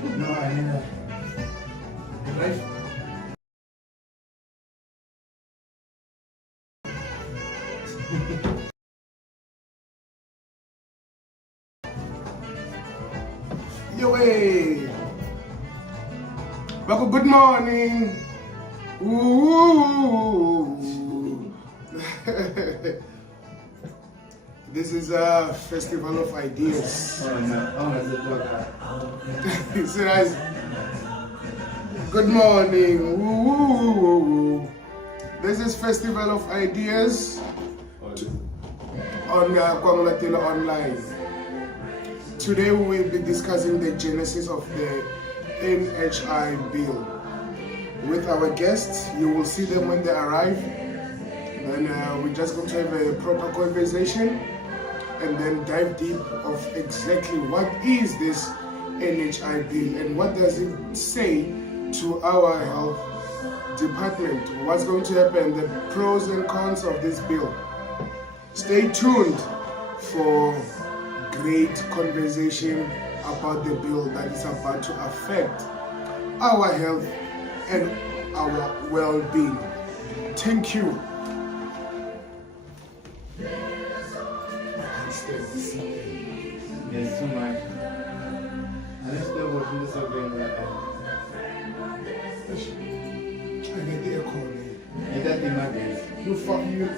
No, I never. Right? Yo, hey. Bago, good morning. Ooh. This is a festival of ideas. Guys, good morning. Ooh. This is Festival of Ideas on Nkwangulatilo online. Today we will be discussing the genesis of the NHI bill. With our guests, you will see them when they arrive. Then we're just going to have a proper conversation and then dive deep of exactly what is this NHI bill and what does it say to our health department. What's going to happen, the pros and cons of this bill. Stay tuned for great conversation about the bill that is about to affect our health and our well-being. Thank you. There's too much. And I'm still watching this again right now. I get the echo. You got the maggots. You fuck you.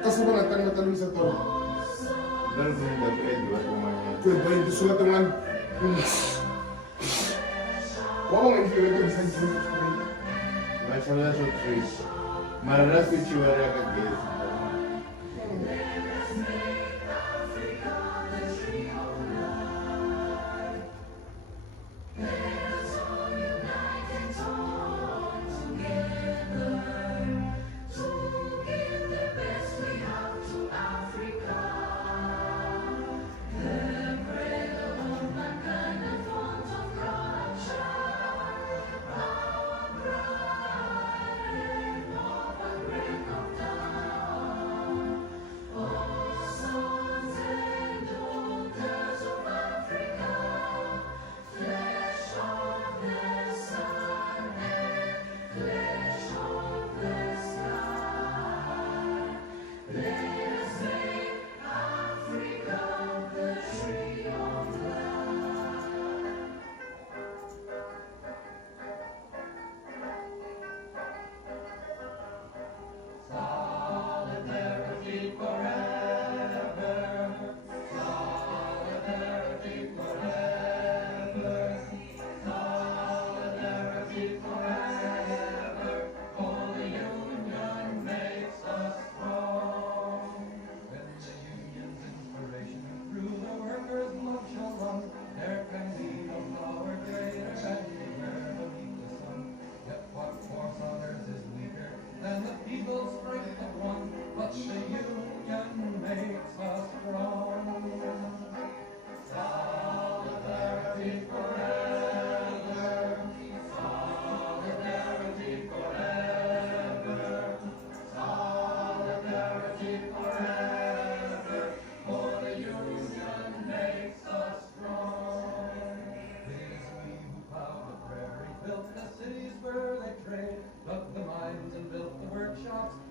Kasi wala tayong matalong sa tao. Baru pun dapat dua rumahnya. Kaya ba yung sulat naman? Wow, ang hindi sa inyo. Masalah sukses. Marah kecuali kaget.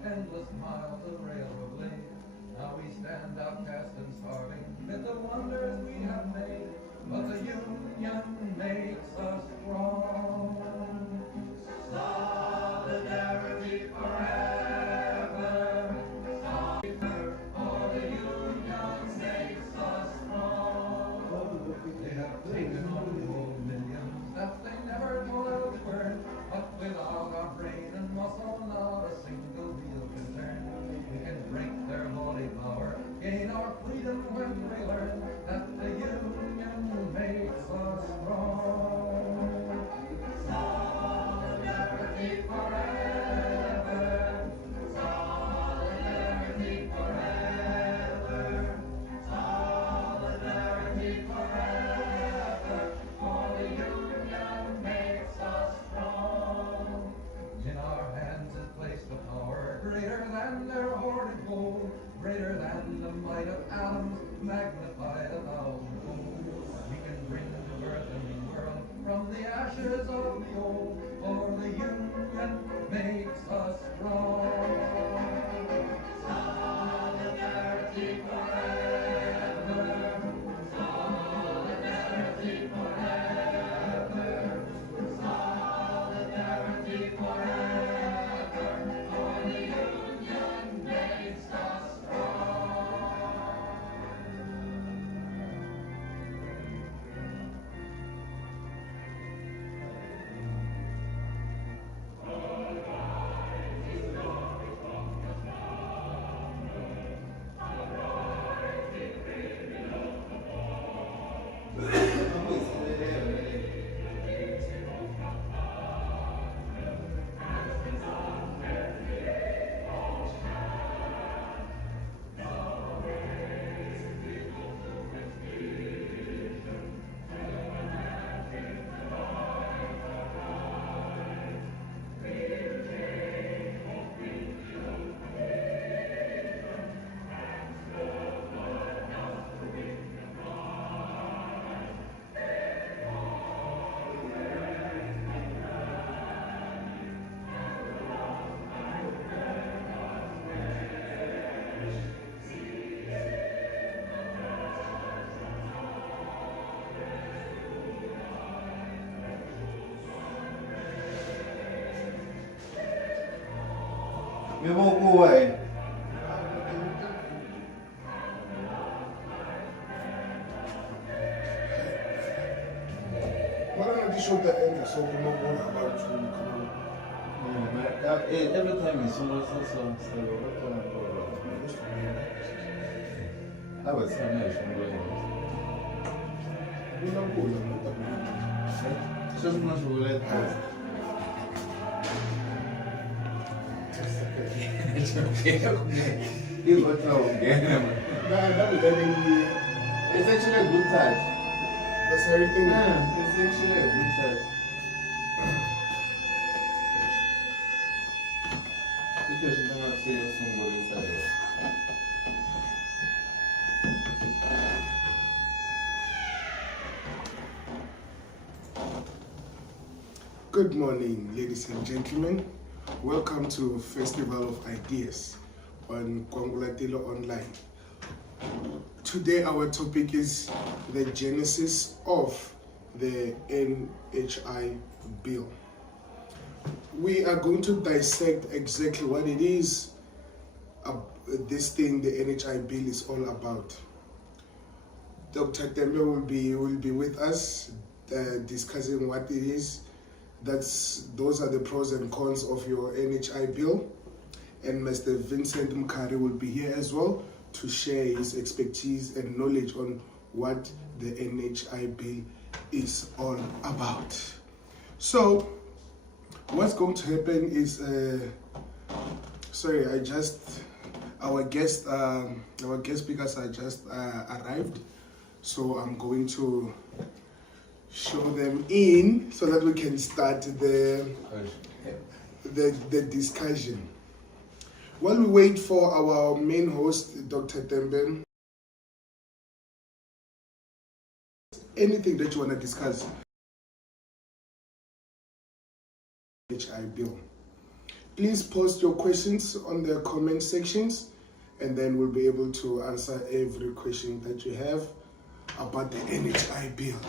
Endless miles of railroad laid. Now we stand outcast and starving amid the wonders we have made. But the union makes us strong. Solidarity forever. For the union makes us strong. They have taken on old millions that they never toiled to earn. But without our brain and muscle, not a single wheel can turn. We can break their holy power, gain our freedom when we learn that the union makes us strong. greater than their hoarded gold, greater than the might of atoms, magnified a thousandfold. We can bring to birth a new world from the ashes of the old, for the union makes us strong. Solidarity forever. Solidarity forever. Solidarity forever. For the union makes us strong. You won't go away. Why don't you show the end so we know more about you? Come Every time somebody says so, I was saying I should go. We don't go. Just not to let us. It's okay. You got to again. It's actually a good touch. That's everything. Yeah, it's actually a good touch. Because you cannot see somebody say Good morning, ladies and gentlemen. Welcome to Festival of Ideas on Nkwangulatilo Online. Today our topic is the genesis of the NHI bill. We are going to dissect exactly what it is, this thing the NHI bill is all about. Dr. Tembe will be with us discussing what it is. Those are the pros and cons of your NHI bill. And Mr. Vincent Mkari will be here as well to share his expertise and knowledge on what the NHI bill is all about. So, what's going to happen is, our guest speakers are just arrived. So I'm going to show them in so that we can start the discussion. While we wait for our main host, Dr. Tembe, anything that you want to discuss, NHI bill, please post your questions on the comment sections, and then we'll be able to answer every question that you have about the NHI bill.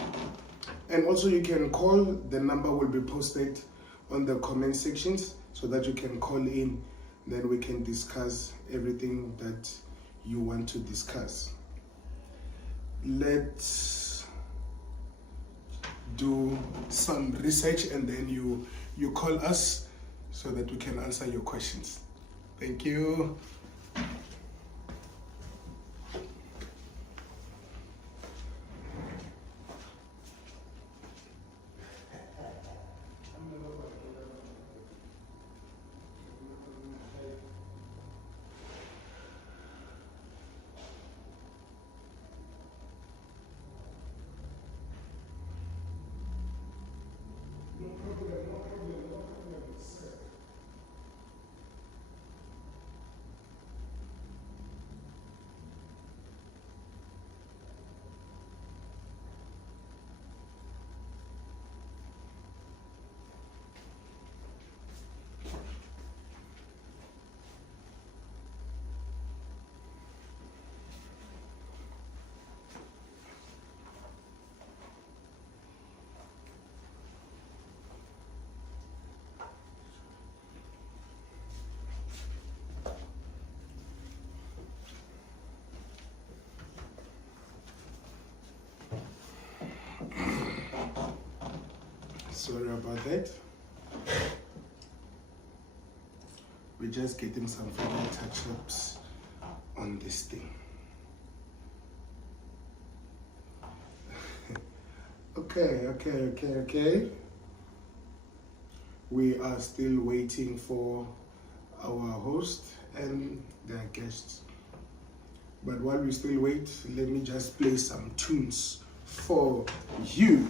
And also you can call, the number will be posted on the comment sections so that you can call in, then we can discuss everything that you want to discuss. Let's do some research and then you call us so that we can answer your questions. Thank you. Sorry about that. We're just getting some final touch-ups on this thing. Okay. We are still waiting for our host and their guests. But while we still wait, let me just play some tunes for you.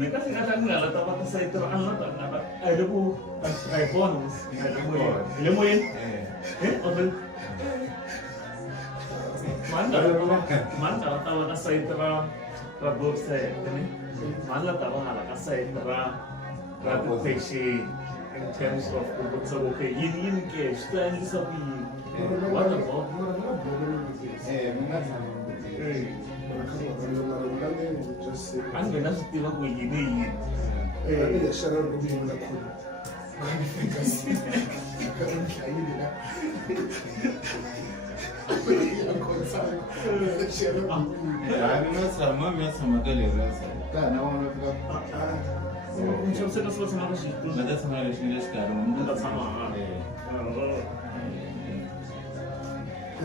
Mereka sekarang nggak letak apa saya terang ada bu iPhone ada bu ya mau apa mana tahu apa saya terang rambut saya ini mana tahu apa saya terang rambut peshi in terms of rambut saya okay ini ke stand sapi what about I'm gonna still up with you.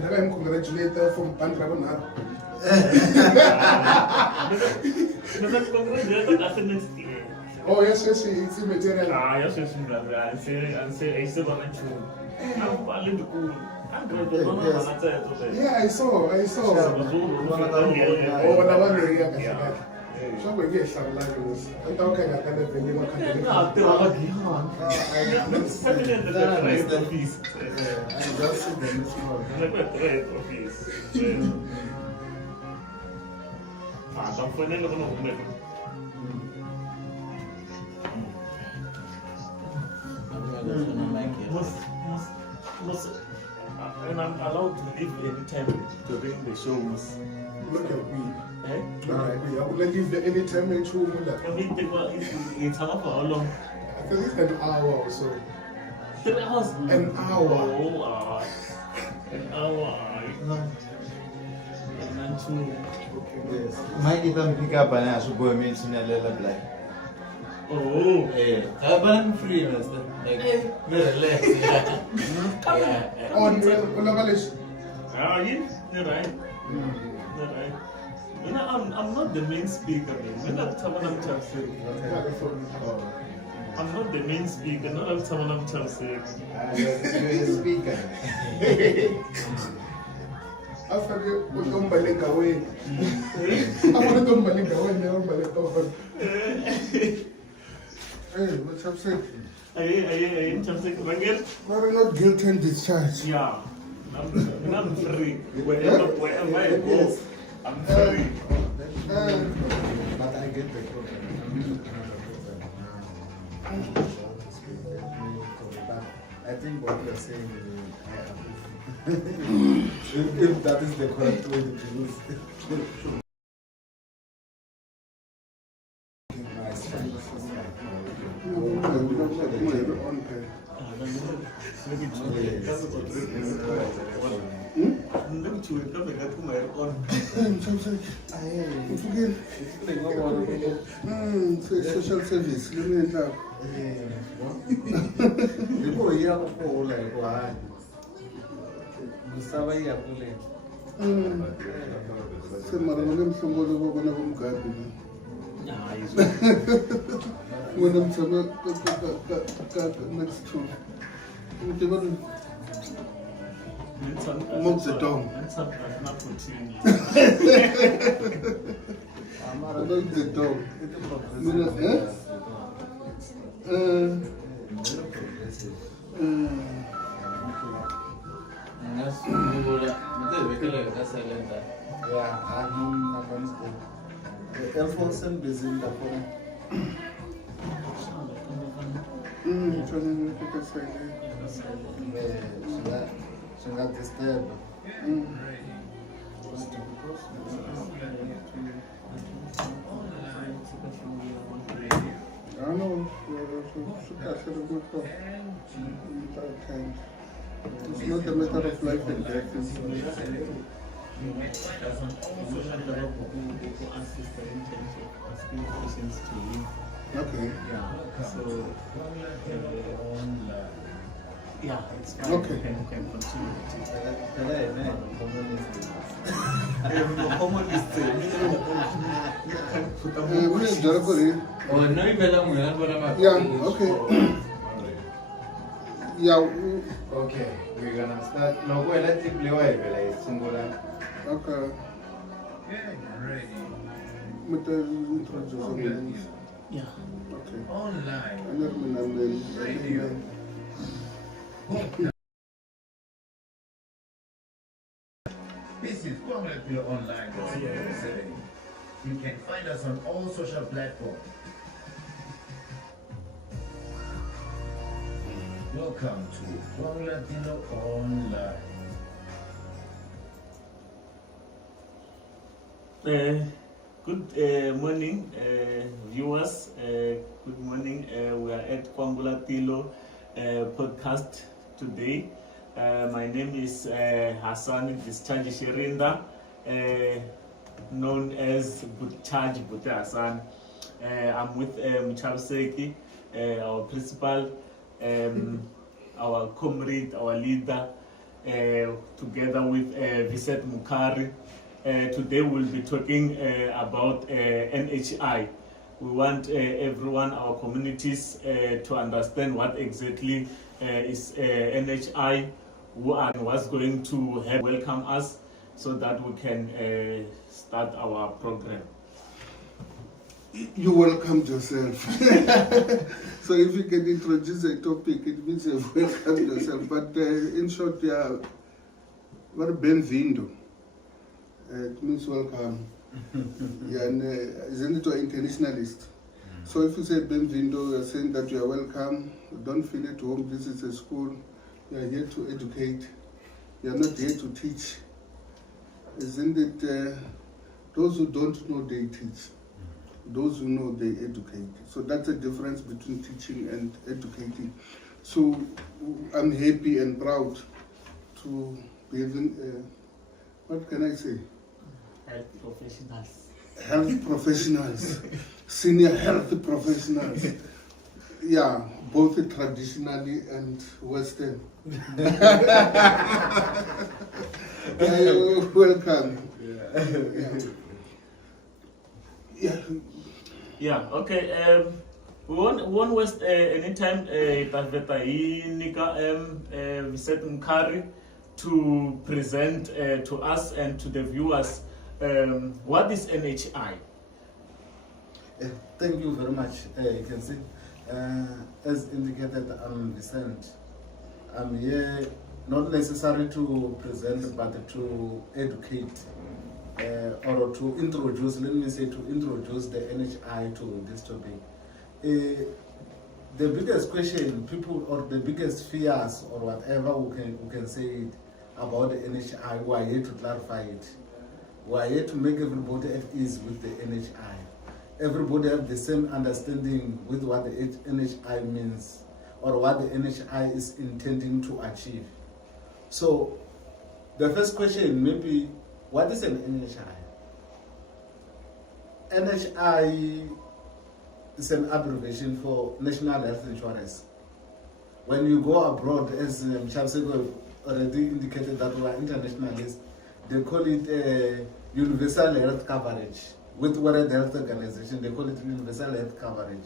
I'm congratulated from Pandrabana. Oh yes, it's immaterial. Yes, Yeah, I saw. Oh, that one area. So we get some language. I'm talking about the venue. And I'm allowed to leave anytime during the shows. Look at me. I would let leave the anytime in show. It's how long? I think it's an hour or so. 3 hours? An hour. Oh, an hour. And two. Yes. My kitang pick up and I should go and mention a little black. Oh. I'm free, Master. Like, relax. On Unavalish. You're right. You're right. You know, I'm not the main speaker. I'm not I'm not the main speaker. Not I'm Chelsea. You're a speaker. After you don't balik away. I want to balik away. Never balik away. Hey, what's up, sir? Ay, Chelsea, again? Not guilt and discharge. Yeah. I'm free. Wherever I go, I'm free. But I get the problem. But I think what you're saying, I approve. if that is the correct way to use it. Social service. Let me enter. People here go like why? Gustavo here go like. Semara ngam songolo ko bana kum gadi. When I'm talking next to move the dome. Move the dome. Yeah, I'm understand. The enforcement is in the phone. Should not disturb. I don't know. It's not a matter of life and death. Okay. Yeah, it's fine. Okay. You can continue with it. Yeah, okay. Yeah. Okay, we're gonna start. No, well, let's play Okay. With the introduction. Yeah. Okay. Online. This is Nkwangulatilo online. You can find us on all social platforms. Welcome to Nkwangulatilo online. Good morning, viewers. Good morning. We are at Nkwangulatilo podcast today. My name is Hassan Discharge Shirinda, known as Butcharge Bute Hassan. I'm with Mchabseki, our principal, our comrade, our leader, together with Viset Mukari. Today we'll be talking about NHI. We want everyone, our communities, to understand what exactly is NHI, and what's going to help welcome us so that we can start our program. You welcomed yourself. So if you can introduce a topic, it means you've welcomed yourself. But in short, yeah, very bem-vindo. It means welcome. Yeah, and isn't it an internationalist? So if you say bem-vindo, you're saying that you are welcome. Don't feel at home. This is a school. You are here to educate. You are not here to teach. Isn't it? Those who don't know, they teach. Those who know, they educate. So that's the difference between teaching and educating. So I'm happy and proud to be in, what can I say? Health professionals. Health professionals, senior health professionals. Yeah, both traditionally and Western. Welcome. Yeah, okay. We won't waste any time. Viset Mukari to present to us and to the viewers what is NHI. Thank you very much. You can see, as indicated, I'm Vicent. I'm here not necessarily to present, but to educate or to introduce. Let me say to introduce the NHI to this topic. the biggest question people, or the biggest fears, or whatever we can say it about the NHI, we are here to clarify it. We are here to make everybody at ease with the NHI. Everybody have the same understanding with what the NHI means, or what the NHI is intending to achieve. So the first question may be, what is an NHI? NHI is an abbreviation for National Health Insurance. When you go abroad, as Mchabsego already indicated that we are internationalists, they call it universal health coverage. With World Health Organization, they call it universal health coverage.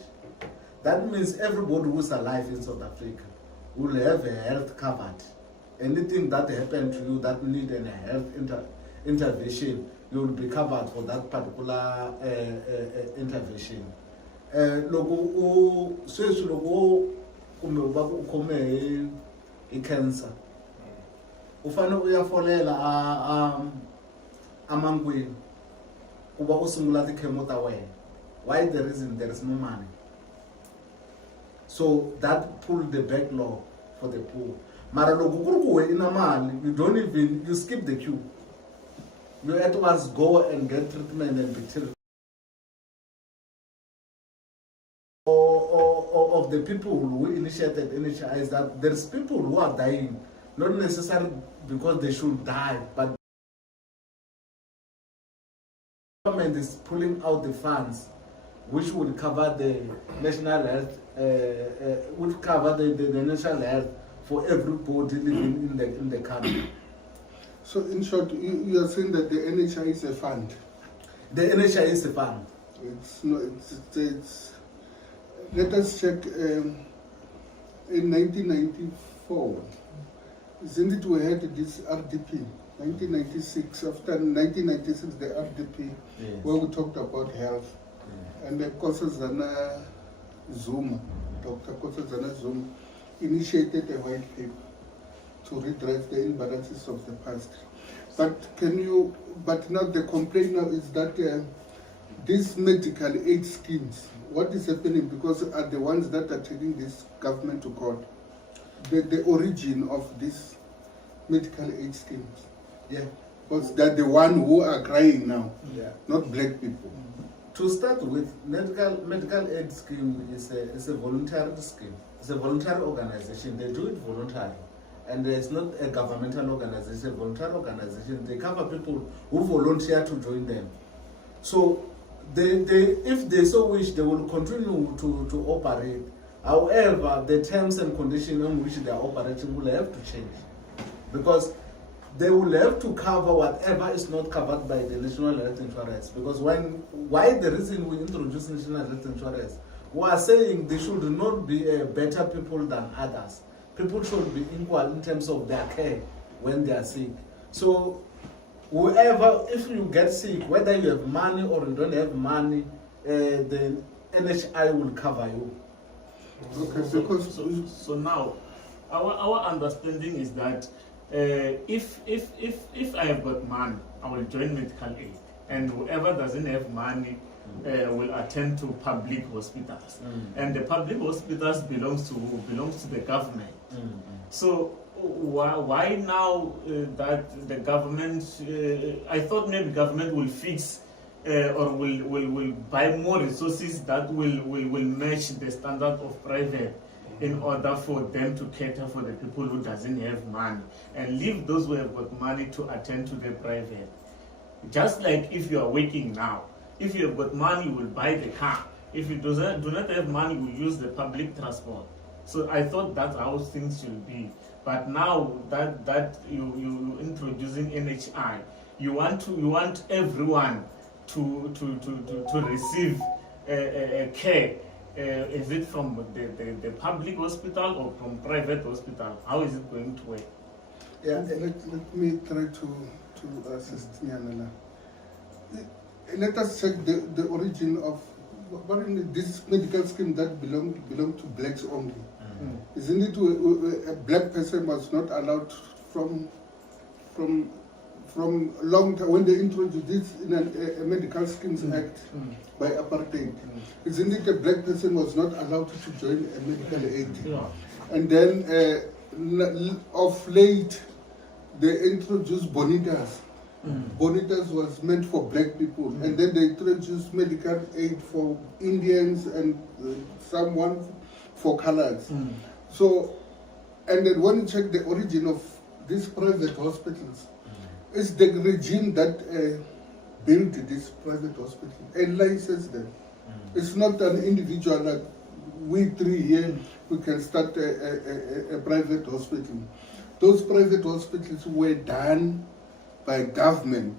That means everybody who's alive in South Africa will have a health covered. Anything that happened to you that need a health intervention, you will be covered for that particular intervention. Loko sweswi loko kumbe uba u khome hi cancer u fanele u ya folela a mangweni ku va u sungula ti-chemo ta wena. Why? The reason there is no money. So that pulled the backlog for the poor. Mara loko ku ri ku we ina mali, you skip the queue. You at once go and get treatment and be treated. Of the people who initiated NHI is that there's people who are dying, not necessarily because they should die, but the government is pulling out the funds which would cover the national health, would cover the national health for everybody living in the country. So in short, you are saying that the NHI is a fund? The NHI is a fund. It's not. It's let us check. In 1994, isn't it we had this RDP? 1996. After 1996, the RDP, Yes. where we talked about health, and the Nkosazana Zuma, Dr. Nkosazana Zuma, initiated a white paper to redress the imbalances of the past. But now the complaint now is that these medical aid schemes, what is happening, because are the ones that are taking this government to court, the origin of these medical aid schemes. Yeah. Because they're the one who are crying now, Yeah. not black people. To start with, medical aid scheme is a voluntary scheme. It's a voluntary organization. They do it voluntarily. And it's not a governmental organization, it's a voluntary organization. They cover people who volunteer to join them. So if they so wish, they will continue to operate. However, the terms and conditions on which they are operating will have to change. Because they will have to cover whatever is not covered by the National Health Insurance. Because why the reason we introduce National Health Insurance, we are saying they should not be better people than others. People should be equal in terms of their care when they are sick. So whoever, if you get sick, whether you have money or you don't have money, the NHI will cover you. Okay, so now, our understanding is that if I have got money, I will join medical aid, and whoever doesn't have money will attend to public hospitals, and the public hospitals belongs to the government. So why now that the government? I thought maybe government will fix or will buy more resources that will match the standard of private, in order for them to cater for the people who doesn't have money, and leave those who have got money to attend to the private. Just like if you are working now, if you have got money, you will buy the car. If you do not have money, you will use the public transport. So I thought that's how things should be. But now that you introducing NHI, you want everyone to receive care. Is it from the public hospital or from private hospital? How is it going to work? Yeah, let me try to assist Nyanala. Let us check the origin of this medical scheme that belong to blacks only. Isn't it a black person was not allowed from from long time when they introduced this in a Medical Schemes Act by apartheid. Isn't it a black person was not allowed to join a medical aid? Yeah. And then of late, they introduced bonitas. Bonitas was meant for black people, and then they introduced medical aid for Indians and someone for colors. So, and then when you check the origin of these private hospitals, it's the regime that built this private hospital and licensed them. It's not an individual like we three here, we can start a private hospital. Those private hospitals were done by government.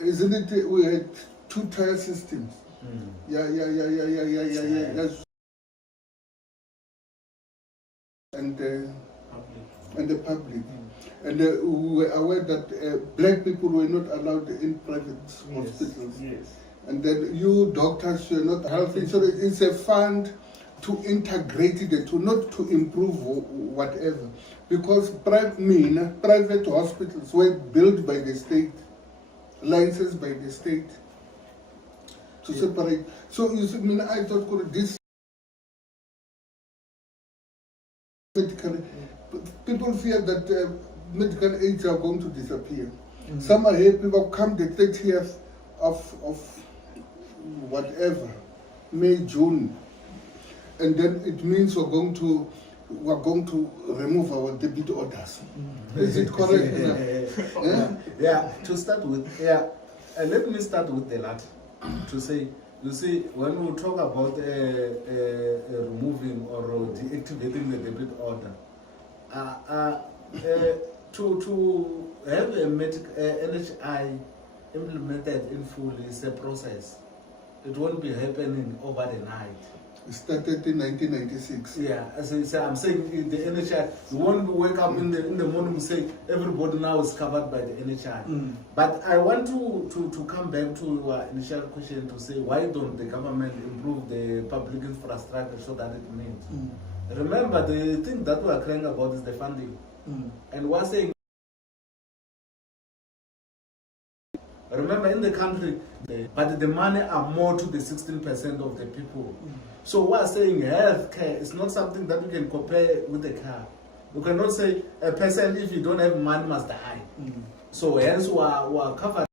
Isn't it? We had two-tier systems. Yeah. And the public. And we were aware that black people were not allowed in private hospitals. Yes. And then you doctors were not health insurance. It's a fund to integrate it, to not to improve whatever. Because private hospitals were built by the state, licensed by the state to separate. So you see, I thought this medical, people fear that medical aids are going to disappear. Some are here, people come the 30th of whatever, May, June, and then it means we're going to remove our debit orders. Is it correct? Yeah, to start with, let me start with the latter. To say, you see, when we talk about removing or deactivating the debit order, to have a NHI implemented in full is a process. It won't be happening over the night. It started in 1996. Yeah, as I say, I'm saying the NHI, you won't wake up in the morning and say everybody now is covered by the NHI. But I want to come back to your initial question to say, why don't the government improve the public infrastructure so that it means? Remember, the thing that we are crying about is the funding. And we're saying, remember in the country, but the money are more to the 16% of the people. So we're saying healthcare is not something that you can compare with a car. You cannot say a person, if you don't have money, must die. So hence we are covered.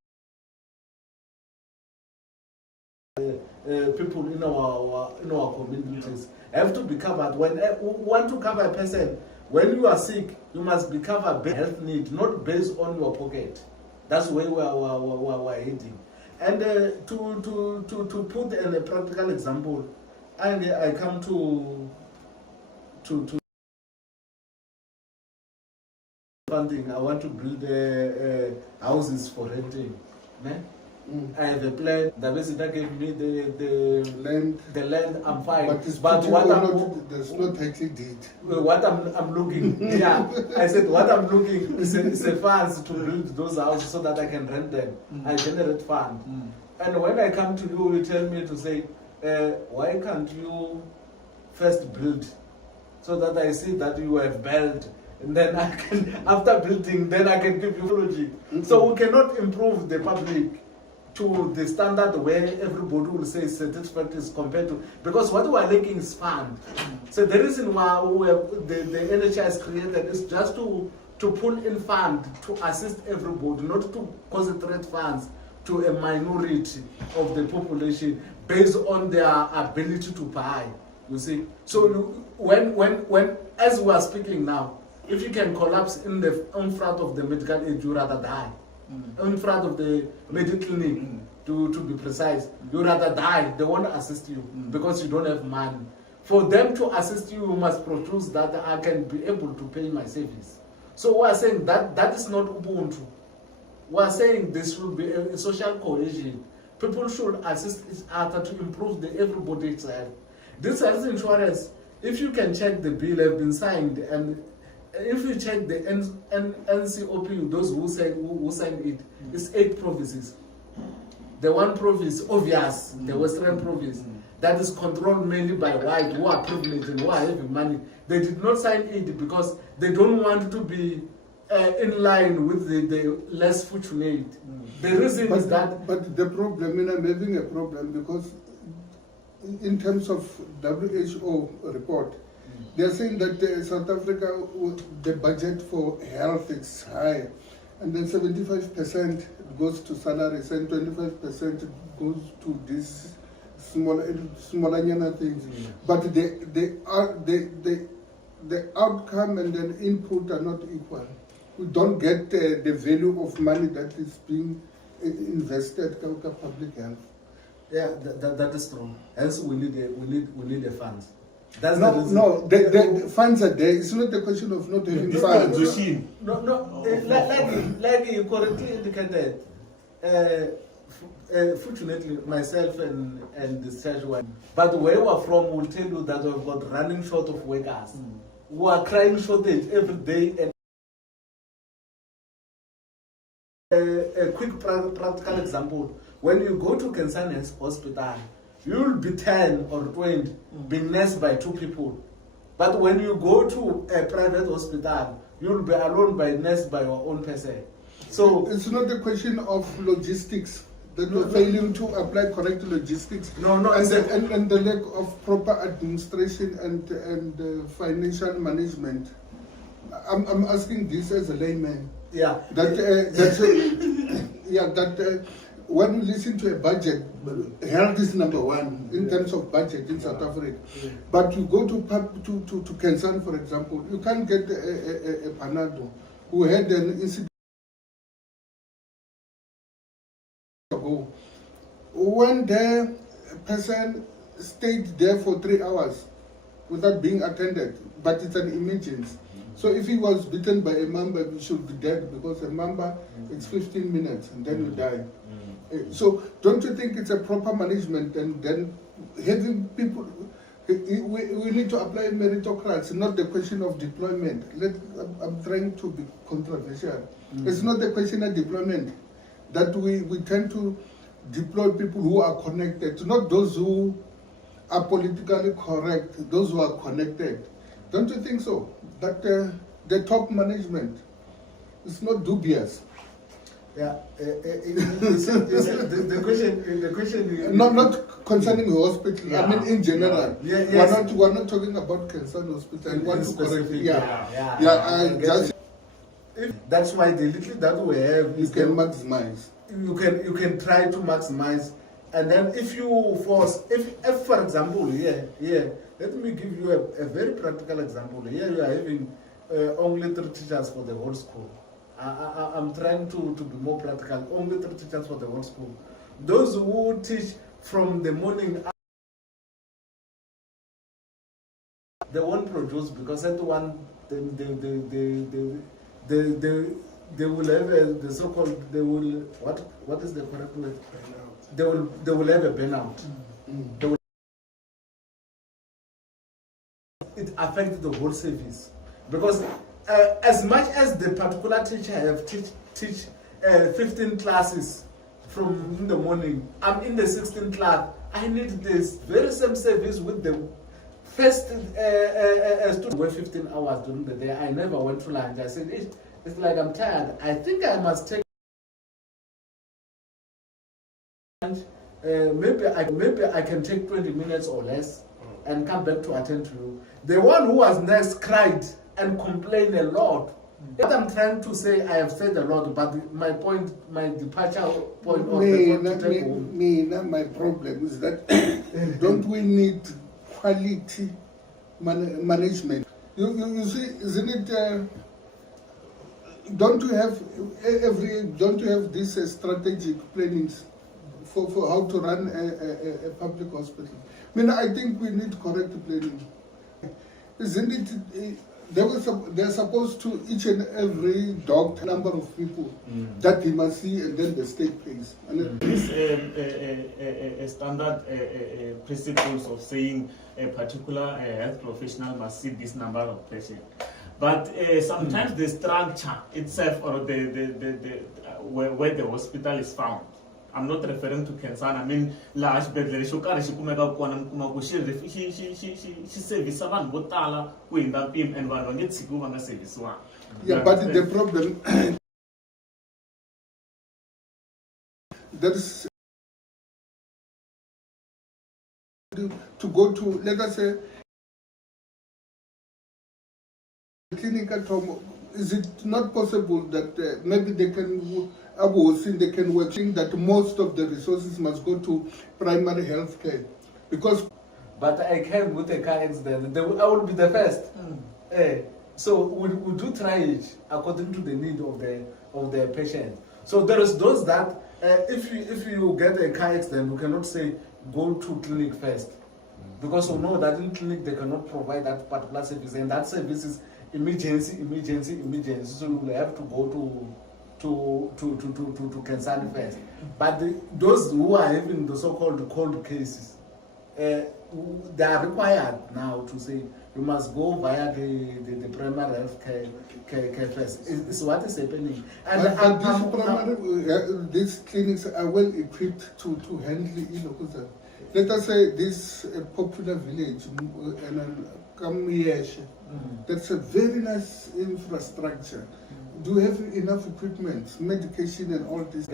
People in our communities have to be covered. When we want to cover a person, when you are sick, you must be covered based on health need, not based on your pocket. That's where we're heading. And to put in a practical example, I come to funding. I want to build houses for renting. I have a plan. The visitor gave me the land. The land, I'm fine. But what there's no title deed. What I'm looking, I said what I'm looking is a funds to build those houses so that I can rent them. I generate fund. And when I come to you, you tell me to say, why can't you first build so that I see that you have built, and then I can, after building, then I can give you eulogy. So we cannot improve the public to the standard where everybody will say satisfactory is compared to, because what we are lacking is fund. So the reason why the NHI is created is just to pull in fund to assist everybody, not to concentrate funds to a minority of the population based on their ability to buy. You see, so when as we are speaking now, if you can collapse in front of the medical aid, you rather die. In front of the medical clinic, to be precise, you rather die. They won't assist you because you don't have money. For them to assist you, you must produce that I can be able to pay my service. So we are saying that is not Ubuntu. We are saying this should be a social cohesion. People should assist each other to improve everybody's health. This health insurance, if you can check the bill have been signed, and if you check the NCOP, those who signed it, it's 8 provinces. The one province, obvious, the Western province, that is controlled mainly by white who are privileged and who are having money. They did not sign it because they don't want to be in line with the less fortunate. The reason is that But the problem, and I'm having a problem because in terms of WHO report, they're saying that South Africa, the budget for health is high, and then 75% goes to salaries and 25% goes to these smaller things. But the outcome and then input are not equal. We don't get the value of money that is being invested in public health. yeah, that is true. Hence, we need the funds. That's No, the reason. no, the funds are there. It's not a question of not having funds. Like you correctly indicated. Fortunately, myself and the church one, but where we are from will tell you that we've got running short of workers. We are crying shortage every day. And a quick practical example: when you go to Kensanes Hospital, you will be 10 or 20 being nursed by 2 people. But when you go to a private hospital, you will be alone by nursed by your own person. So It's not a question of logistics. That we're failing to apply correct logistics. No, and it's the lack of proper administration and financial management. I'm asking this as a layman. yeah, That when we listen to a budget, health is number one in terms of budget in South Africa. But you go to Kensan, for example, you can't get a Panado who had an incident ago. When the person stayed there for 3 hours without being attended, but it's an emergency. So if he was bitten by a mamba, he should be dead because a mamba, it's 15 minutes and then you die. So don't you think it's a proper management and then having people, we need to apply meritocracy, not the question of deployment. I'm trying to be controversial. It's not the question of deployment, that we tend to deploy people who are connected, not those who are politically correct, those who are connected. Don't you think so? That the top management is not dubious. yeah. The question. Not concerning the hospital. Yeah. I mean, in general. Yeah, yes. We're not talking about cancer hospital. I want to correct. Specific, Yeah. I I get just That's why the little that we have you is can maximize. you can try to maximize, and then if you force, if for example let me give you a very practical example. Here you are having only 3 teachers for the whole school. I'm trying to be more practical. Only 3 teachers for the whole school. Those who teach from the morning, they won't produce because everyone they will have the so-called, they will, what is the correct word? They will have a burnout. They will, it affects the whole service because as much as the particular teacher have teach 15 classes from in the morning, I'm in the 16th class. I need this very same service with the first student. Work 15 hours during the day. I never went to lunch. I said it's like I'm tired. I think I must take lunch. Maybe I can take 20 minutes or less and come back to attend to you. The one who was next cried and complained a lot. What I'm trying to say, I have said a lot, but my departure point of the point to take home. My problem is that don't we need quality management? You see, isn't it? Don't you have these strategic plannings for how to run a public hospital? I mean, I think we need correct planning. Isn't it? They're supposed to, each and every doctor, number of people that he must see, and then the state pays. And This standard principles of saying a particular health professional must see this number of patients. But sometimes the structure itself, or where the hospital is found, I'm not referring to cancer. I mean, large bed. She service abantu botala ku indapim and vanhu nge tsiku va nga service wa. Yeah, but the problem that is to go to, let us say, clinical trauma. Is it not possible that maybe they can, they can work, that most of the resources must go to primary health care? Because But I came with a car accident. I will be the first. So we do try it according to the need of the patient. So there is those that if you get a car accident, you cannot say go to clinic first, because you know that in clinic they cannot provide that particular service, and that service is emergency. So you will have to go to Kansani first. But those who are having the so-called cold cases, they are required now to say you must go via the primary health care first. It's what is happening. And these clinics are well equipped to handle. Let us say this popular village, and that's a very nice infrastructure. Do you have enough equipment, medication, and all this?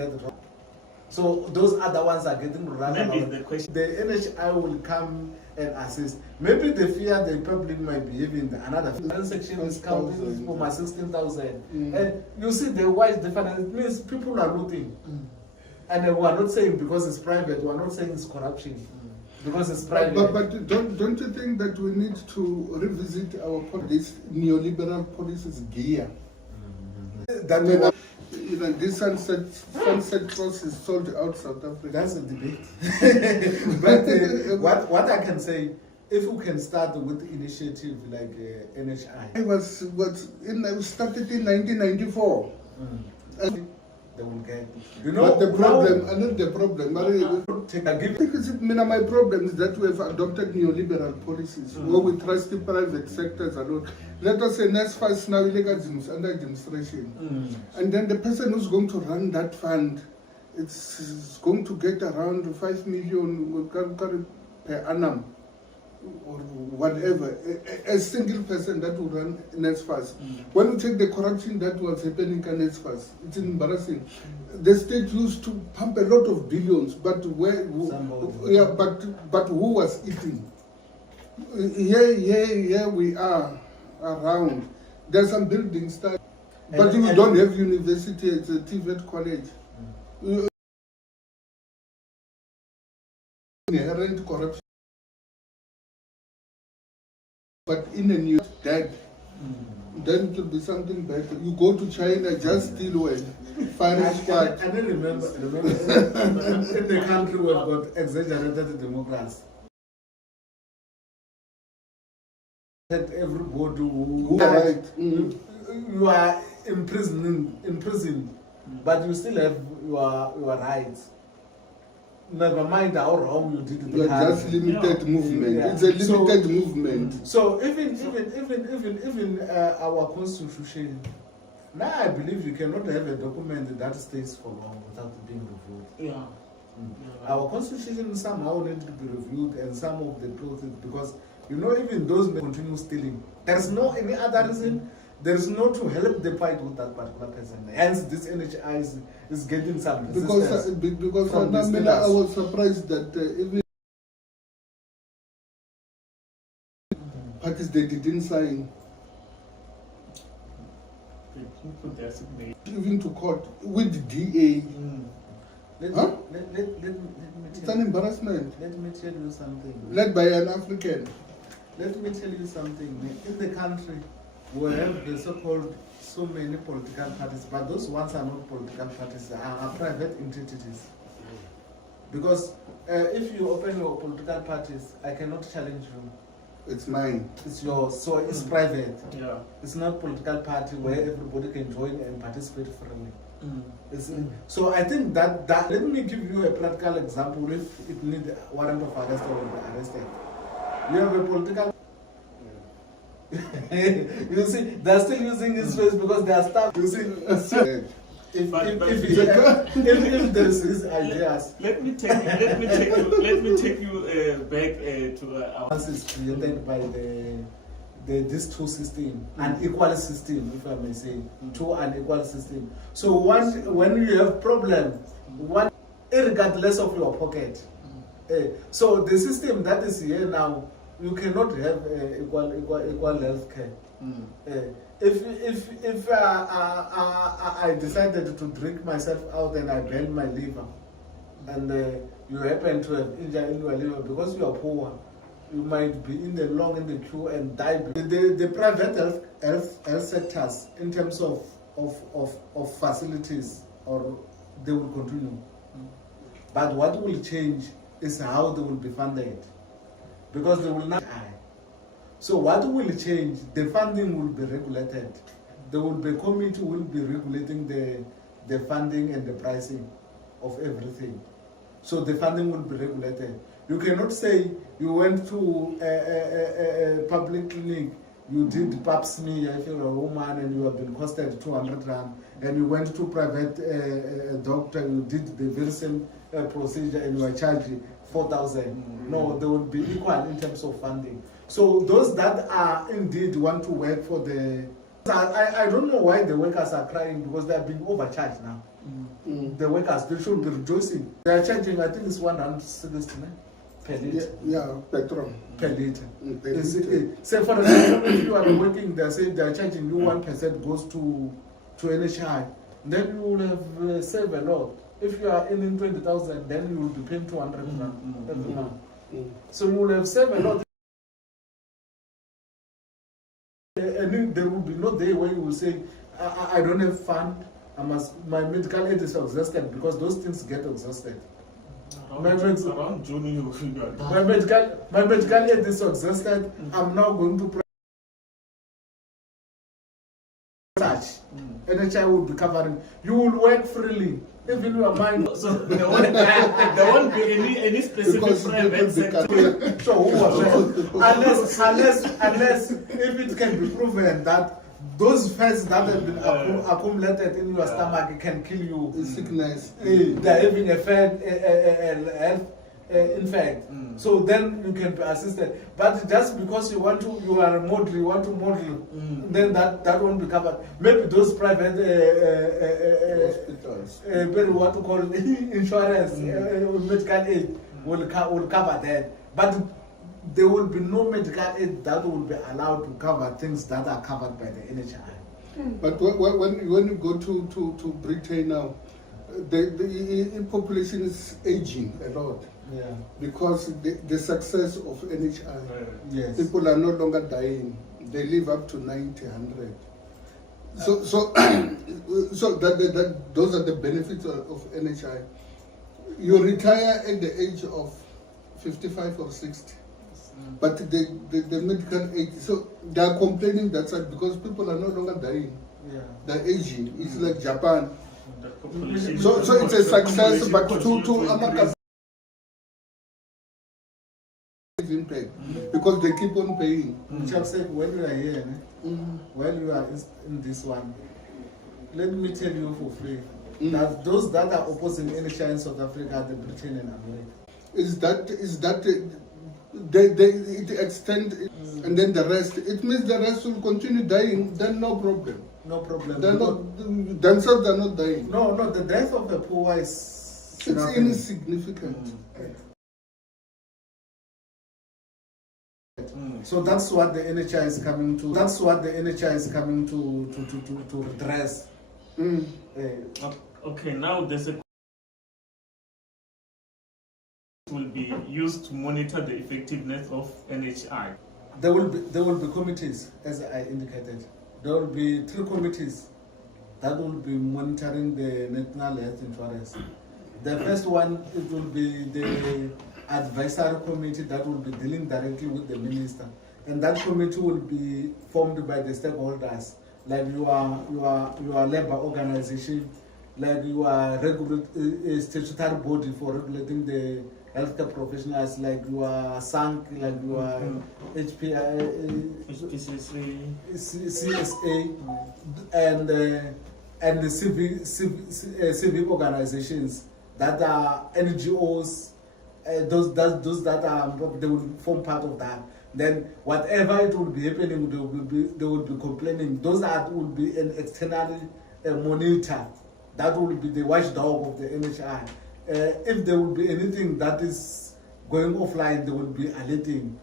So those other ones are getting run Maybe out. the question. The NHI will come and assist. Maybe the fear the public might be having another section is counting for my 16,000. And you see the wide difference. It means people are looting. And we are not saying because it's private, we are not saying it's corruption. Because it's private. But don't you think that we need to revisit our this neoliberal policies gear? That this sunset cross is sold out South Africa. That's a debate. But what I can say, if we can start with initiative like NHI. I started in 1994. They will get. But the problem, another problem. My problem is that we have adopted neoliberal policies where we trust the private sectors alone. Let us say NSFAS now under administration. And then the person who's going to run that fund, it's going to get around 5 million per annum or whatever. A single person that will run NSFAS. When you take the corruption that was happening in NSFAS, it's embarrassing. The state used to pump a lot of billions, but but who was eating? Here we are around. There's some buildings that, but you don't have university. It's a TVET college. Inherent corruption. But in a new dead, then it will be something better. You go to China, just deal with firing squad. I don't remember in the country we've got exaggerated democracy. That everybody you are imprisoned, but you still have your rights. Never mind how wrong you did. You are just limited movement. Yeah. It's a limited movement. So even our constitution, now I believe you cannot have a document that stays for long without being reviewed. Our constitution somehow needs to be reviewed, and some of the process, because even those may continue stealing. There's no any other reason. There's no to help the fight with that particular person. Hence, this NHI is getting some resistance. Because I was surprised that even parties they didn't sign. Even to court with DA. Let me It's an embarrassment. Let me tell you something. Led by an African. Let me tell you something. In the country, we have the so-called so many political parties, but those ones are not political parties, are private entities. Because if you open your political parties, I cannot challenge you. It's mine. It's yours, so it's private. Yeah. It's not political party where everybody can join and participate freely. So I think that let me give you a practical example. If it needs a warrant of arrest or will be arrested, you have a political. You see, they're still using his face because they are staff. You see, if there's his ideas. Let me take you back to our. Once it's created by these two systems, unequal system, if I may say, two unequal system. So when you have problem, regardless of your pocket, so the system that is here now, you cannot have equal health care. If I decided to drink myself out and I burn my liver, and you happen to have injury in your liver because you are poor, you might be in the queue and die. The private health sectors, in terms of facilities, or they will continue. But what will change is how they will be funded, because they will not. So what will change? The funding will be regulated. There will be a committee who will be regulating the funding and the pricing of everything. So the funding will be regulated. You cannot say you went to a public clinic, you did pap smear if you're a woman and you have been costed 200 rand, and you went to private doctor, you did the very same procedure and you are charged 4,000. No, they will be equal in terms of funding. So those that are indeed want to work for the... I don't know why the workers are crying, because they are being overcharged now. The workers, they should be rejoicing. They are charging, I think it's 160 per liter. Yeah, petrol. Per liter. Per liter. Say for example, if you are working, they say they are charging you 1% goes to NHI. Then you will have saved a lot. If you are earning 20,000, then you will be paying 200 rand every month. So you will have saved a lot. And there will be no day where you will say, I don't have fund, my medical aid is exhausted, because those things get exhausted. Around June, my medical aid is exhausted. I'm now going to search. NHI will be covering. You will work freely, even your mind. So there won't be any specific private sector. So who was unless if it can be proven that those fats that have been accumulated in your stomach can kill you. Sickness. They're having a health infect. So then you can be assisted. But just because you are a model, you want to model, then that won't be covered. Maybe those private Hospitals. what to call insurance, medical aid will cover that. But there will be no medical aid that will be allowed to cover things that are covered by the NHI. But when you go to Britain now, the population is aging a lot. Yeah. Because the success of NHI, Yes. people are no longer dying. They live up to 90, 100. So those are the benefits of NHI. You retire at the age of 55 or 60. But the medical aid, so they are complaining that side because people are no longer dying. Yeah. They're aging. It's like Japan. So it's a success, but to America impact because they keep on paying. Chap said, when you are here, while you are in this one, let me tell you for free that those that are opposing NHI in South Africa are the Britain and America. Is that they extend it, and then the rest? It means the rest will continue dying. Then no problem. No problem. They're not themselves. They're not dying. No. The death of the poor is It's insignificant. So that's what the NHI is coming to. That's what the NHI is coming to redress. Okay, now there's a will be used to monitor the effectiveness of NHI. There will be committees, as I indicated. There will be 3 committees that will be monitoring the national health insurance. The first one, it will be the advisory committee that will be dealing directly with the minister, and that committee will be formed by the stakeholders, like your labor organization, like your statutory body for regulating the healthcare professionals, like your SANC, like your CSA, and the civic organizations that are NGOs. Those that are, they will form part of that. Then whatever it will be happening, they will be complaining. Those that will be an external monitor. That will be the watchdog of the NHI. If there will be anything that is going offline, they will be alerting.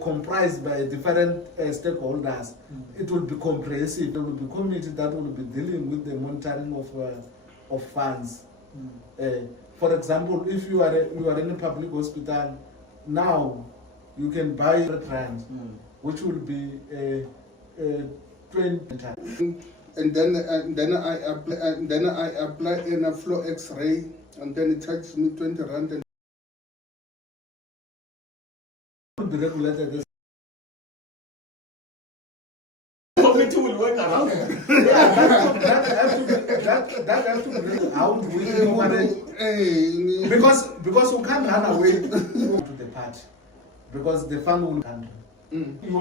Comprised by different stakeholders, it will be comprehensive. There will be committee that will be dealing with the monitoring of funds. For example, if you are in a public hospital, now you can buy a rand, which will be 20. And then I apply in a flow X-ray, and then it charges me 20 rand. And Will be regulated. Committee will work around. That has to be how do we operate? Because you can't run away to the party, because the fund will country. You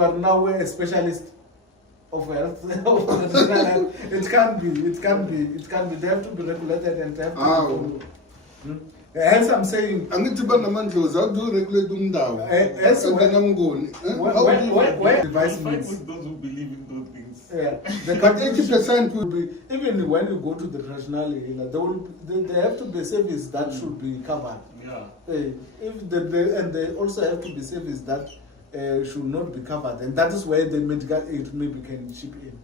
are now a specialist of health. It can be. They have to be regulated and they have to be followed. Hence, I'm saying. I'm going to ban the man to regulate them down. Yes, And then I'm going. Where Device device fight means. with those who believe in those things. Yeah, But 80% will be even when you go to the traditional healer, they have to be service that should be covered. Yeah. And they also have to be service that should not be covered, and that is where the medical aid maybe can chip in.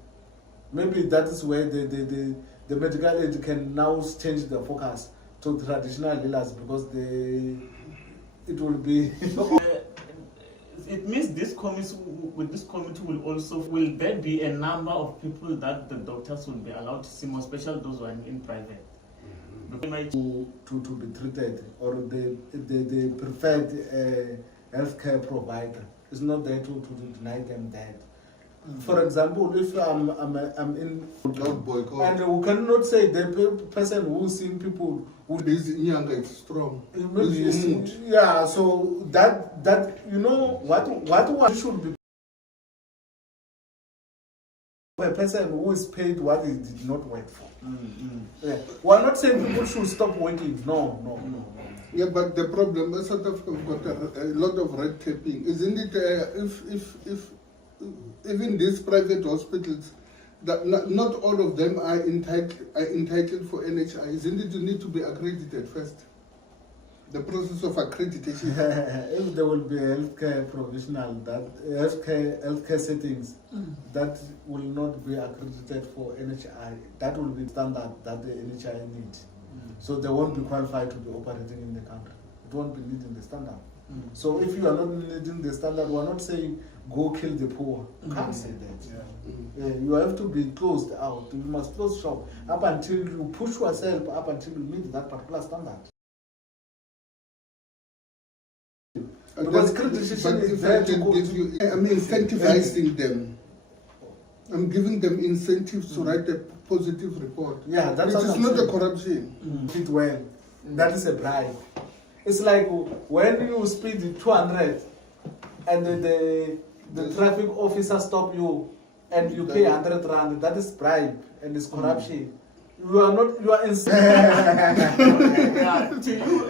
Maybe that is where the medical aid can now change the focus to traditional healers, because it will be. It means this committee will there be a number of people that the doctors will be allowed to see, more special those who are in private? To be treated, or the preferred healthcare provider is not there to deny them that. For example, if I'm in and we cannot say the person who seeing people who this young is strong. maybe yeah, so that you know what should be a person who is paid what he did not work for. Yeah. We're not saying people should stop working. No. Yeah, but the problem is sort of got a lot of red taping, isn't it? If even these private hospitals, that not all of them are entitled for NHI, isn't it? You need to be accredited first. The process of accreditation. If there will be healthcare provisional, that healthcare settings that will not be accredited for NHI, that will be standard that the NHI needs. So they won't be qualified to be operating in the country. It won't be needing the standard. So if you are not needing the standard, we are not saying go kill the poor. You can't say that. You have to be closed out. You must close shop up until you push yourself up until you meet that particular standard. Because accreditation is there to go to. I'm incentivizing them. I'm giving them incentives to write a positive report. Yeah, that's It is not a corruption. Speed well. That is a bribe. It's like when you speed 200 and the traffic officer stop you and you pay 100 rand. That is bribe and it's corruption. You are in. Yeah, to you,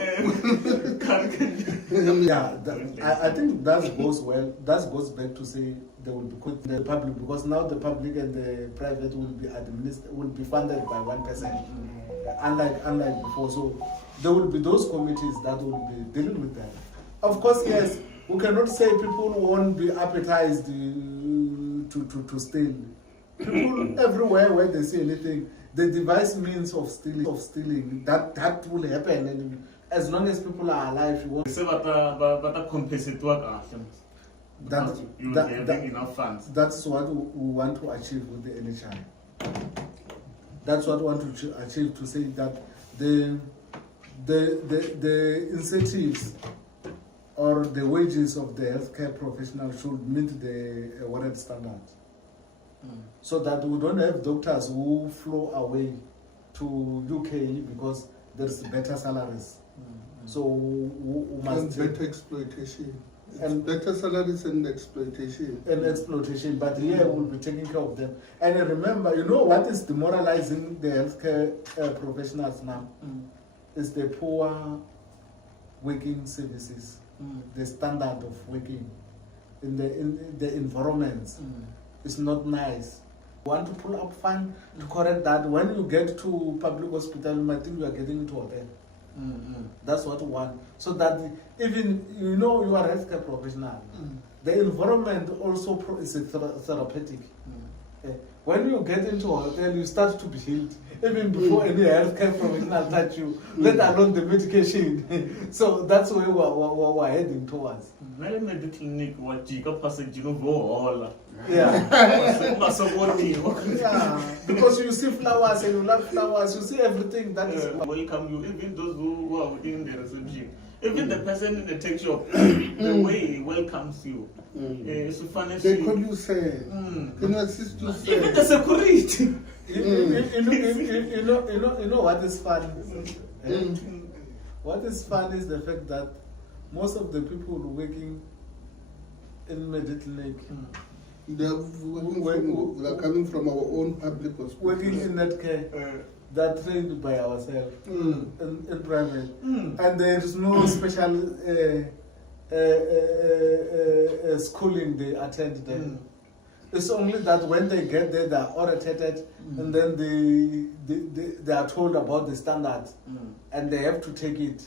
I think that goes well. That goes back to say they will be put the public, because now the public and the private will be funded by one person, unlike before. So there will be those committees that will be dealing with that. Of course, yes, we cannot say people won't be appetized to steal. People everywhere where they see anything, they devise means of stealing. That will happen, and as long as people are alive, you won't. You will be having enough funds. That's what we want to achieve with the NHI. That's what we want to achieve, to say that the incentives or the wages of the healthcare professionals should meet the awarded standards. So that we don't have doctors who flow away to UK because there's better salaries. So we must and better exploitation. And better salaries and exploitation. But here we'll be taking care of them. And remember, you know what is demoralizing the healthcare professionals now? Is the poor working services, the standard of working in the environments is not nice. We want to pull up fund to correct that. When you get to public hospital, I think you are getting into hotel. That's what we want. So that even, you know, you are a healthcare professional. The environment also is a therapeutic. When you get into a hotel, you start to be healed. Even before any healthcare professional touch you, let alone the medication. So that's where we're heading towards. Very medical clinic, what you passage, you know, go all. Yeah. Yeah. Because you see flowers and you love flowers, you see everything that is. Welcome you, even those who are within the reception. Even the person in the tech shop, the way he welcomes you. They call you sir. Can you assist you, sir? Even the security. You know what is fun? What is fun is the fact that most of the people working in medical clinic, they are coming from our own public hospital. working in that care, they're trained by ourselves in private, and there is no special schooling they attend there. It's only that when they get there, they are orientated, and then they are told about the standards, and they have to take it.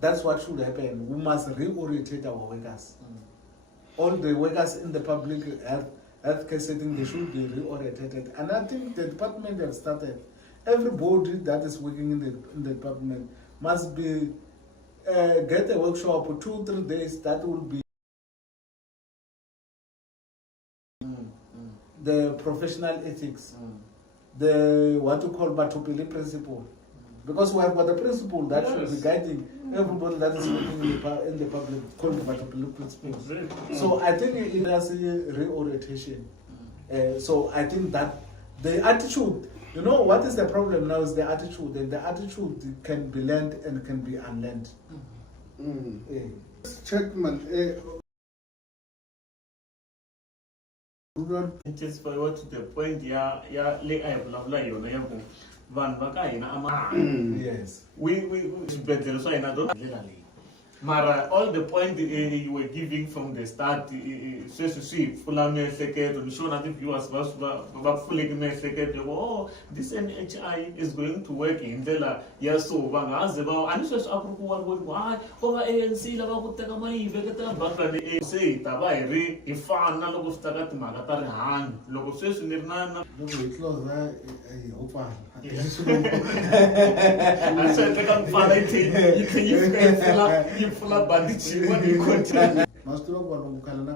That's what should happen. We must reorientate our workers. All the workers in the public healthcare setting, they should be reorientated. And I think the department have started. Everybody that is working in the department must be get a workshop for 2-3 days that will be the professional ethics, the what you call Batopili principle. Because we have got a principle that should be guiding everybody that is working in the public, called the Batopili principle. So I think it has a reorientation. So I think that the attitude, you know, what is the problem now is the attitude, and the attitude can be learned and can be unlearned. Check, man. It is forward to the point, Yes. Mara, all the point you were giving from the start, says to see, Fulame Seket, and show that the viewers oh, this NHI is going to work in Dela, yes, so Vangazeba, and just approval why over ANC, Lavakutakama, Vegeta, but say, Tabai, if I know of Tagat Magatar hand, Logos Nirna. I said, I can't find it. You full of bandits when you continue. Master of Kalana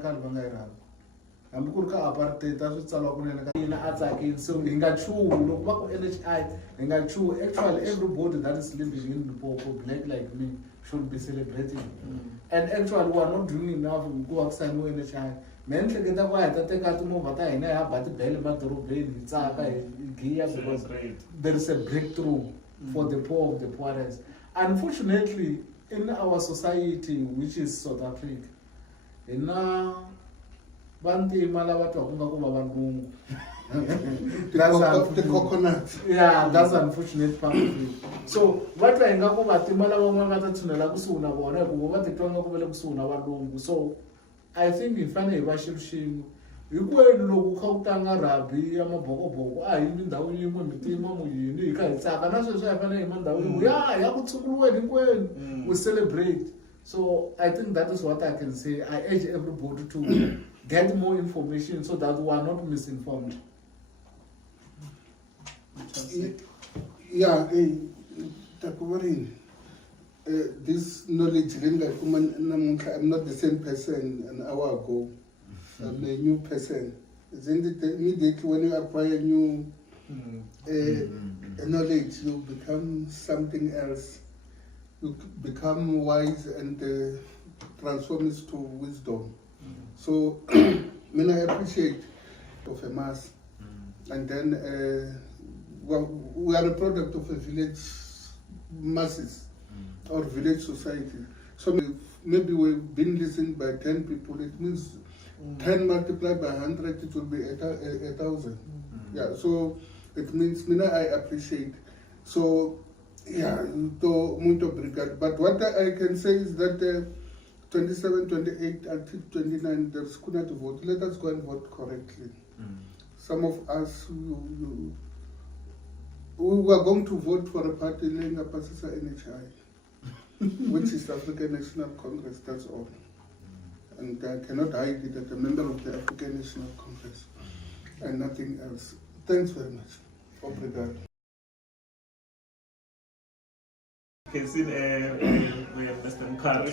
Amkurka apartheid, that's what's in attacking. So, in Gachu, look, NHI, in Gachu, actually, everybody that is living in the poor, black like me, should be celebrating. And actually, we are not doing enough to go outside no NHI. Men get the white, I take out to move, but I have but the element of it's because there is a breakthrough for the poor of the poorest. Unfortunately, in our society, which is South Africa, The coconut. Yeah, that's the unfortunate part of it. So, what I know about so I think in Fana Bashim, you go and look how Tanga Rabi, Yamaboko, I even the only one with him, you can't say, and that's why I we celebrate. So I think that is what I can say. I urge everybody to get more information so that we are not misinformed. Yeah, this knowledge, I'm not the same person an hour ago. I'm a new person. Immediately when you acquire new knowledge, you become something else. You become wise and transform it to wisdom. So, I appreciate of a mass. And then, we are a product of a village masses or village society. So maybe we've been listened by 10 people. It means 10 multiplied by 100, it will be 1,000. Yeah, so it means I appreciate. So Yeah, muito obrigado. But what I can say is that 27, 28, until 29, there's kuna to vote. Let us go and vote correctly. Some of us, we were going to vote for a party named Pasisa NHI, which is African National Congress, that's all. And I cannot hide it as a member of the African National Congress and nothing else. Thanks very much. Obrigado. Kensin Mr. Mkhari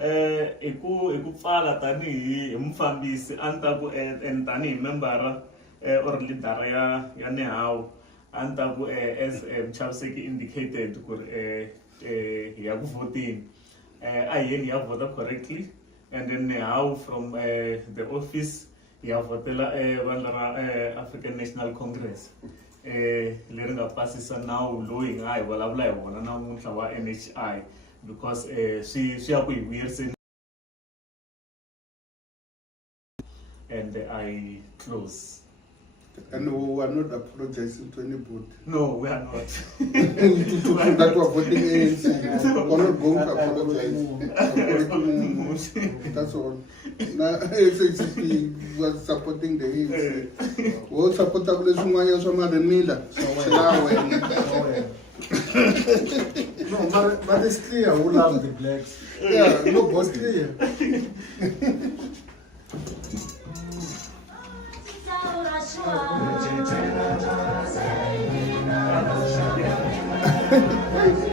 hi ku pfala tanihi mufambisi a ni ta ku and tanihi membara or leadera ya NHI a ni ta ku as Mchaviseki indicated ku ri hi ya ku voteni a hi yeni hi ya vota correctly and then NHI from the office hi ya votela vandla ra African National Congress leri nga pasisa nawu lowu hi nga hi vulavula hi wona namuntlha wa NHI because swi ya ku hi vuyeriseni and I close. And we are not apologizing to anybody. No, we are not. That we're voting ANC. We're not going to apologize. That's all. Now, SHP was supporting the ANC. We all support the Blessumaya Somarenila. No, but it's clear who love the blacks. Yeah, No, but it's clear. Hey,